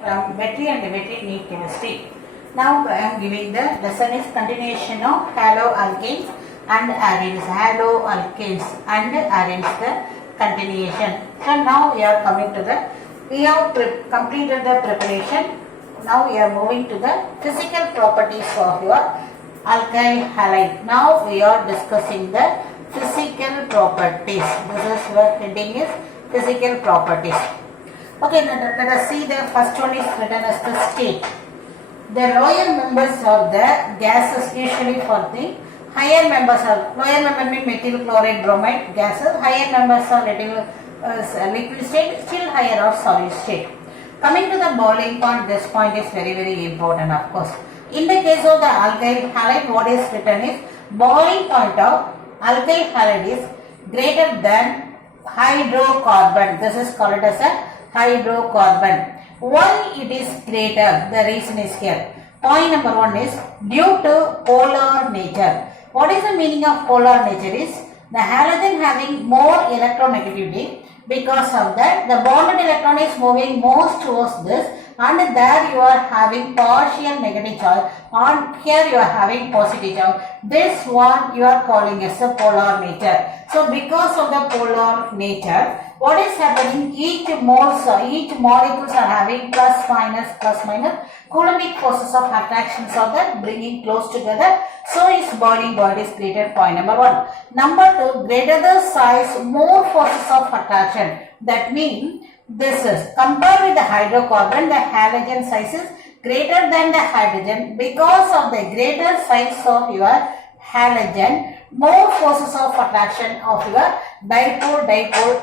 from Vetri and Vetri NEET Chemistry. Now I am giving the lesson is continuation of haloalkanes and arenes. Haloalkanes and arenes, the continuation. So now we are coming to the, we have completed the preparation. Now we are moving to the physical properties of your alkyl halide. Now we are discussing the physical properties. This is your heading is physical properties. Okay, let us see the first one is written as the state. The lower members of the gases usually for the higher members are, lower member mean methyl chloride bromide gases, higher members are liquid state, still higher or solid state. Coming to the boiling point, this point is very important of course. In the case of the alkyl halide, what is written is boiling point of alkyl halide is greater than hydrocarbon. This is called as a hydrocarbon. Why it is greater? The reason is here. Point number one is due to polar nature. What is the meaning of polar nature is the halogen having more electronegativity. Because of that, the bonded electron is moving most towards this, and there you are having partial negative charge, and here you are having positive charge. This one you are calling as a polar nature. So because of the polar nature, what is happening? Each molecules are having plus minus. Coulombic forces of attractions are there, bringing close together. So its boiling point is greater. Point number one. Number two, greater the size, more forces of attraction. That means this is compared with the hydrocarbon, the halogen size is greater than the hydrogen. Because of the greater size of your halogen, more forces of attraction of your dipole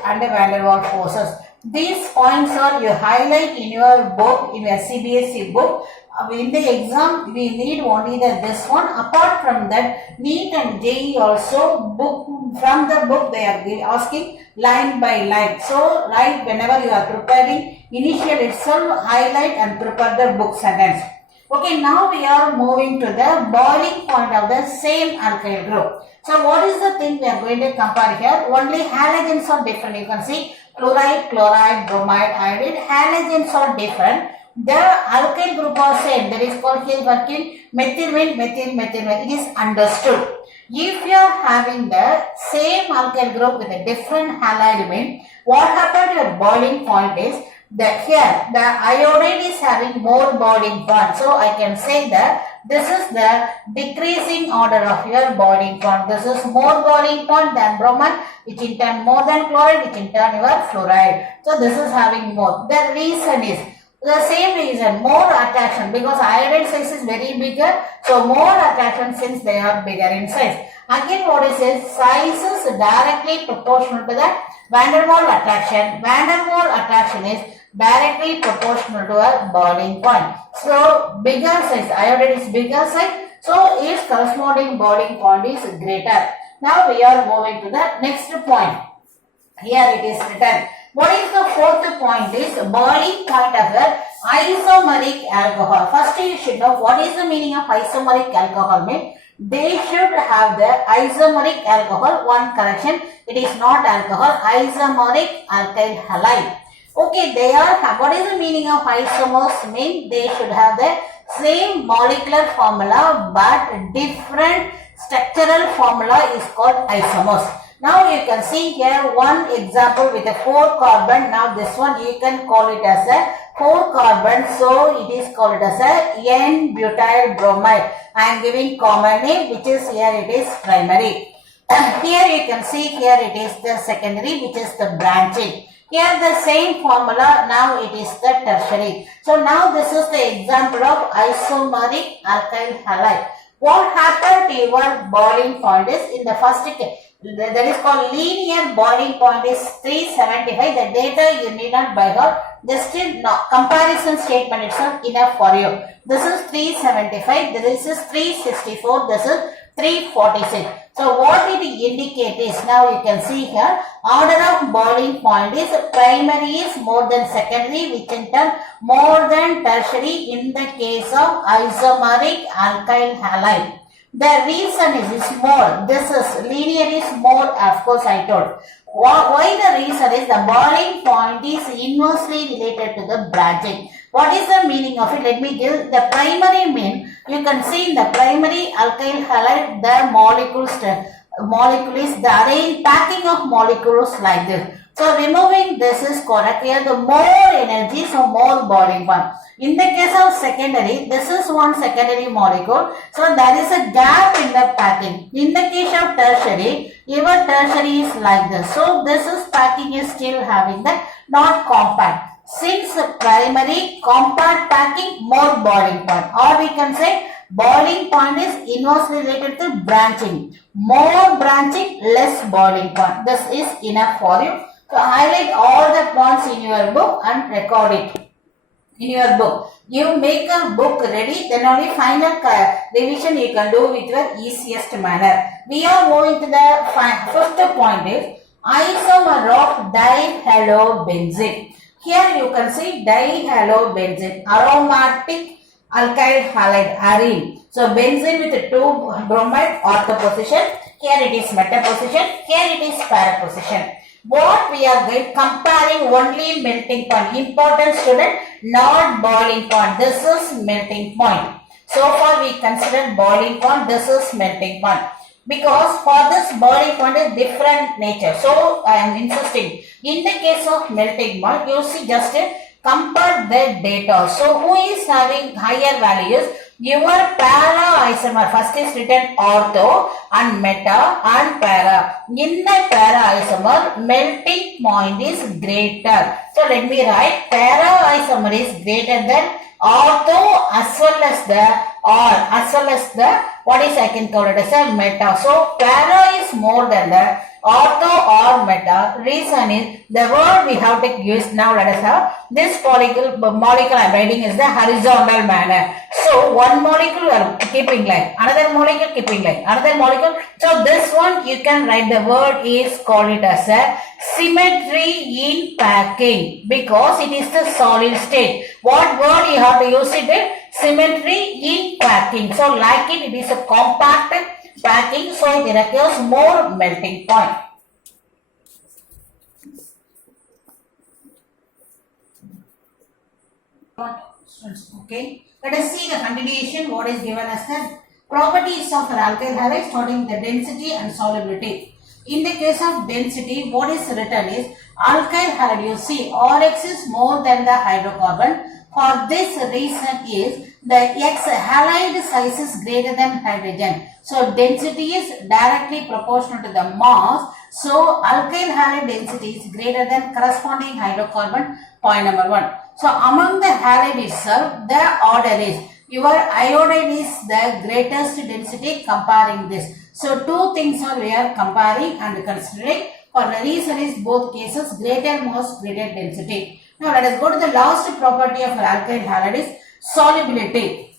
and van der Waals forces. These points are you highlight in your book, in your CBSE book. In the exam, we need only this one. Apart from that, NEET and JEE also from the book they are asking line by line. So, right whenever you are preparing, initial itself highlight and prepare the book sentence. Okay, now we are moving to the boiling point of the same alkyl group. So, what is the thing we are going to compare here? Only halogens are different. You can see chloride, bromide, iodide. Halogens are different. The alkyl group are same. That is called here working methyl. It is understood. If you are having the same alkyl group with a different halide, what happened to your boiling point is that here the iodide is having more boiling point. So I can say that this is the decreasing order of your boiling point. This is more boiling point than bromide, which in turn more than chloride, which in turn your fluoride. So this is having more. The reason is the same reason, more attraction, because iodide size is very bigger, so more attraction since they are bigger in size. Again, what is this? Size is directly proportional to the van der Waals attraction. Van der Waals attraction is directly proportional to a boiling point. So, bigger size, iodide is bigger size, so its corresponding boiling point is greater. Now, we are moving to the next point. Here it is written. What is the fourth point is boiling point of the isomeric alcohol. First you should know what is the meaning of isomeric alcohol. They should have the isomeric alcohol. One correction, it is not alcohol, isomeric alkyl halide. Okay, they are, what is the meaning of isomers? Mean they should have the same molecular formula but different structural formula is called isomers. Now you can see here one example with a 4 carbon. Now this one you can call it as a 4 carbon. So it is called as a N-butyl bromide. I am giving common name, which is here it is primary. And here you can see here it is the secondary, which is the branching. Here the same formula, now it is the tertiary. So now this is the example of isomeric alkyl halide. What happened to your boiling point is in the first case, that is called linear boiling point is 375. The data you need not by heart. Just comparison statement itself enough for you. This is 375. This is 364. This is 346. So what it indicates is, now you can see here, order of boiling point is primary is more than secondary, which in turn more than tertiary in the case of isomeric alkyl halide. The reason is more. This is linear is more, of course I told. Why the reason is the boiling point is inversely related to the branching. What is the meaning of it? Let me give the primary mean. You can see in the primary alkyl halide the molecule is the arranged packing of molecules like this. So removing this is correct. Here the more energy, so more boiling point. In the case of secondary, this is one secondary molecule. So there is a gap in the packing. In the case of tertiary, your tertiary is like this. So this is packing is still having the not compact. Since primary compact packing, more boiling point. Or we can say boiling point is inversely related to branching. More branching, less boiling point. This is enough for you. So highlight all the points in your book and record it in your book. You make a book ready, then only final revision you can do with your easiest manner. We are moving to the first point is isomer of dihalobenzene. Here you can see dihalobenzene, aromatic alkyl halide, arene. So benzene with 2 bromide ortho position. Here it is meta position. Here it is para position. What we are going comparing only melting point. Important student, not boiling point. This is melting point. So far we consider boiling point. This is melting point. Because for this boiling point is different nature. So I am insisting. In the case of melting point, you see just compare the data. So who is having higher values? Your para isomer. First is written ortho and meta and para. In the para isomer, melting point is greater. So let me write para isomer is greater than ortho as well as the what is I can call it as a meta. So para is more than the ortho or meta. Reason is the word we have to use now. Let us have this molecule I am writing is the horizontal manner. So one molecule are keeping line, another molecule keeping line, another molecule. So this one you can write the word is call it as a symmetry in packing because it is the solid state. What word you have to use it? Symmetry in packing. So like it is a compact packing, so it requires more melting point. Okay, let us see the continuation. What is given as the properties of an alkyl halide starting the density and solubility. In the case of density, what is written is alkyl halide. You see, Rx is more than the hydrocarbon. For this reason is the X halide size is greater than hydrogen. So density is directly proportional to the mass. So alkyl halide density is greater than corresponding hydrocarbon. Point number 1. So among the halide itself, the order is your iodine is the greatest density comparing this. So two things are we are comparing and considering. For the reason is both cases greater mass, greater density. Now let us go to the last property of alkyl halide is solubility.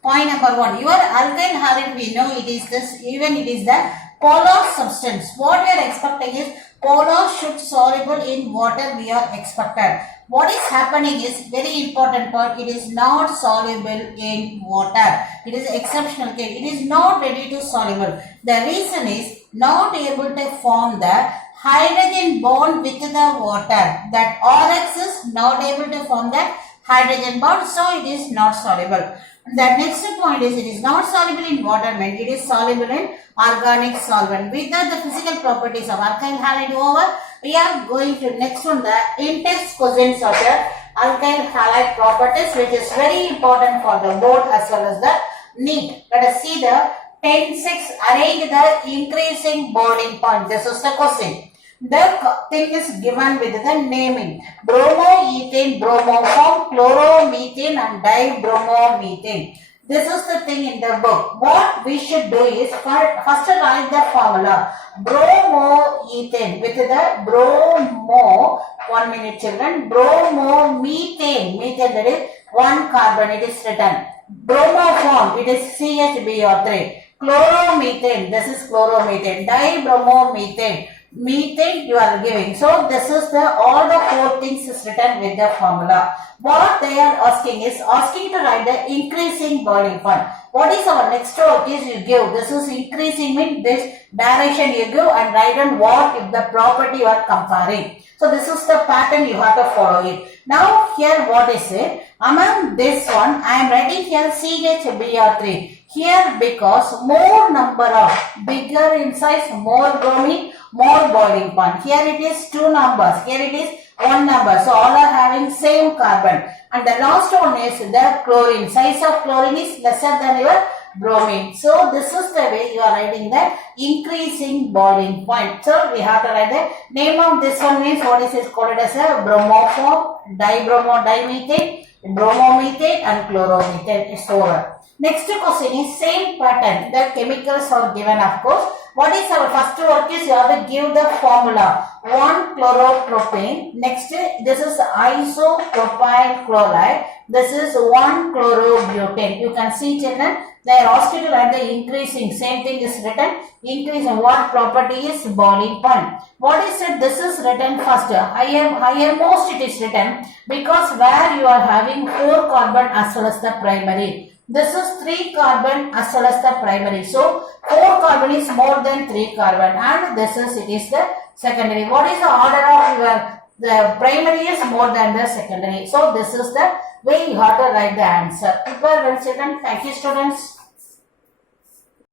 Point number 1. Your alkyl halide we know it is this, even it is the polar substance. What we are expecting is polar should soluble in water we are expected. What is happening is very important part. It is not soluble in water. It is exceptional case. It is not ready to soluble. The reason is not able to form the hydrogen bond with the water. That Rx is not able to form the hydrogen bond, so it is not soluble. The next point is it is not soluble in water, meant it is soluble in organic solvent. With the physical properties of alkyl halide over, we are going to next one the in-text questions of the alkyl halide properties, which is very important for the board as well as the NEET. Let us see the 10.6. Arrange the increasing boiling point. This is the question. The thing is given with the naming. Bromoethane, bromoform, chloromethane and dibromomethane. This is the thing in the book. What we should do is first write the formula. Bromoethane with the bromo, 1 minute children, bromomethane, methane that is 1 carbon, it is written. Bromoform, it is CHBr3. Chloromethane, this is chloromethane. Dibromomethane. methane you are giving. So this is the all the four things is written with the formula. What they are asking is asking to write the increasing boiling point. What is our next work is you give. This is increasing means this direction you give and write on what if the property you are comparing. So this is the pattern you have to follow it. Now here what is it? Among this one I am writing here CHBr3. Here because more number of bigger in size, more bromine, more boiling point. Here it is two numbers. Here it is one number. So all are having same carbon. And the last one is the chlorine. Size of chlorine is lesser than your bromine. So this is the way you are writing the increasing boiling point. So we have to write the name of this one means what is it called as a bromoform, dibromodimethyl, bromomethane and chloromethane is over. Next question is same pattern. The chemicals are given of course. What is our first work is you have to give the formula 1-chloropropane. Next this is isopropyl chloride. This is 1-chlorobutane. You can see children they are asked you to write the increasing. Same thing is written. Increasing what property is boiling point. What is it? This is written first. Highermost it is written because where you are having 4 carbon as well as the primary. This is 3 carbon as well as the primary. So 4 carbon is more than 3 carbon and this is it is the secondary. What is the order of your the primary is more than the secondary. So this is the way you have to write the answer. Prepare well children. Thank you students.